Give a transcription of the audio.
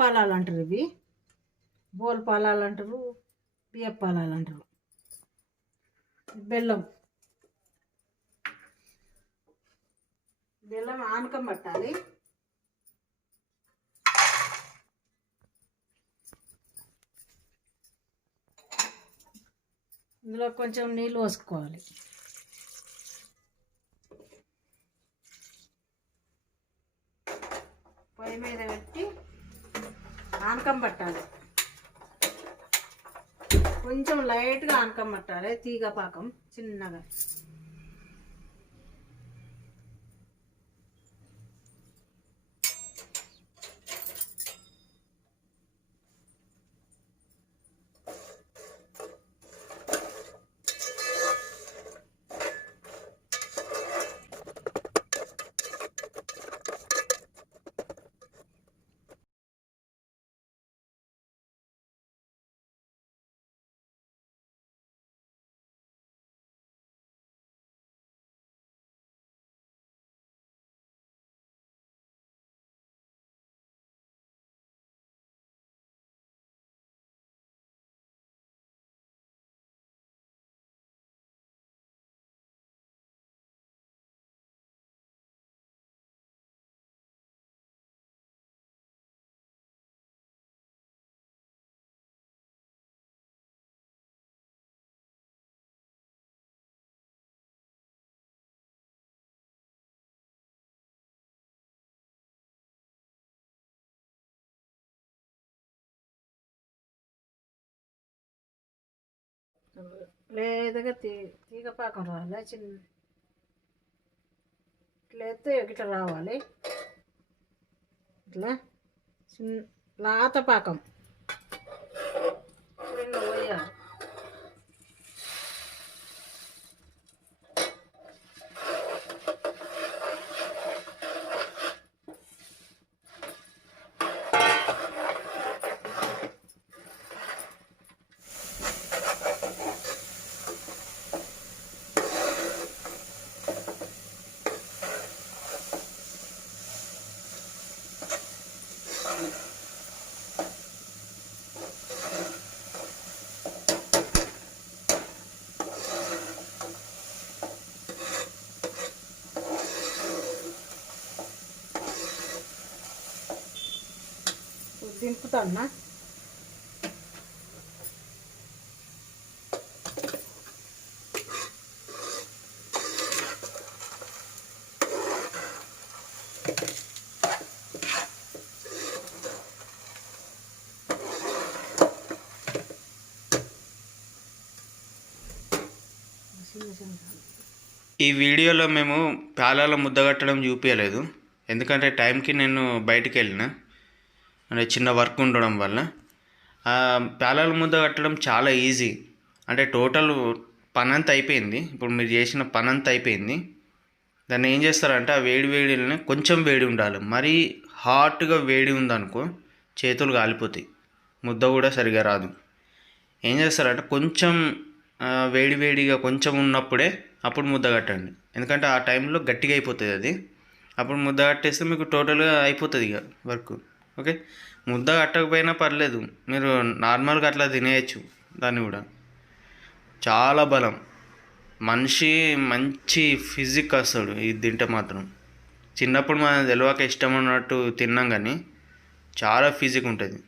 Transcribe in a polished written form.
పాలాలు అంటారు, ఇవి బోల్ పాలాలు అంటారు, బియ్యం పాలాలు అంటారు. బెల్లం ఆనకం పట్టాలి. ఇందులో కొంచెం నీళ్ళు పోసుకోవాలి. పొయ్యి మీద పెట్టి ఆనకం పట్టాలి. కొంచెం లైట్గా ఆనకం పట్టాలి, తీగ పాకం చిన్నగా. లేదుగా తీగ పాకం రావాలి. చిన్న ఇట్లా ఎత్తే ఇట్లా రావాలి. ఇట్లా చిన్న లాత పాకం పోయాలి. దింపుతాన్నా. ఈ వీడియోలో మేము పేలాల ముద్ద కట్టడం చూపించలేదు, ఎందుకంటే టైంకి నేను బయటికి వెళ్ళిన అంటే చిన్న వర్క్ ఉండడం వల్ల. పేలాల ముద్ద కట్టడం చాలా ఈజీ. అంటే టోటల్ పనంతా అయిపోయింది. ఇప్పుడు మీరు చేసిన పనంతా అయిపోయింది. దాన్ని ఏం చేస్తారంటే ఆ వేడిని కొంచెం వేడి ఉండాలి. మరీ హాట్గా వేడి ఉందనుకో చేతులు కాలిపోతాయి, ముద్ద కూడా సరిగా రాదు. ఏం చేస్తారంటే కొంచెం వేడిగా కొంచెం ఉన్నప్పుడే అప్పుడు ముద్ద కట్టండి, ఎందుకంటే ఆ టైంలో గట్టిగా అయిపోతుంది అది. అప్పుడు ముద్ద కట్టేస్తే మీకు టోటల్గా అయిపోతుంది ఇక వర్క్. ఓకే, ముద్ద కట్టకపోయినా పర్లేదు, మీరు నార్మల్గా అట్లా తినేయచ్చు. దాన్ని కూడా చాలా బలం, మనిషి మంచి ఫిజిక్ వస్తాడు ఇది తింటే మాత్రం. చిన్నప్పుడు మనం తెలియక ఇష్టం ఉన్నట్టు తిన్నాం, కానీ చాలా ఫిజిక్ ఉంటుంది.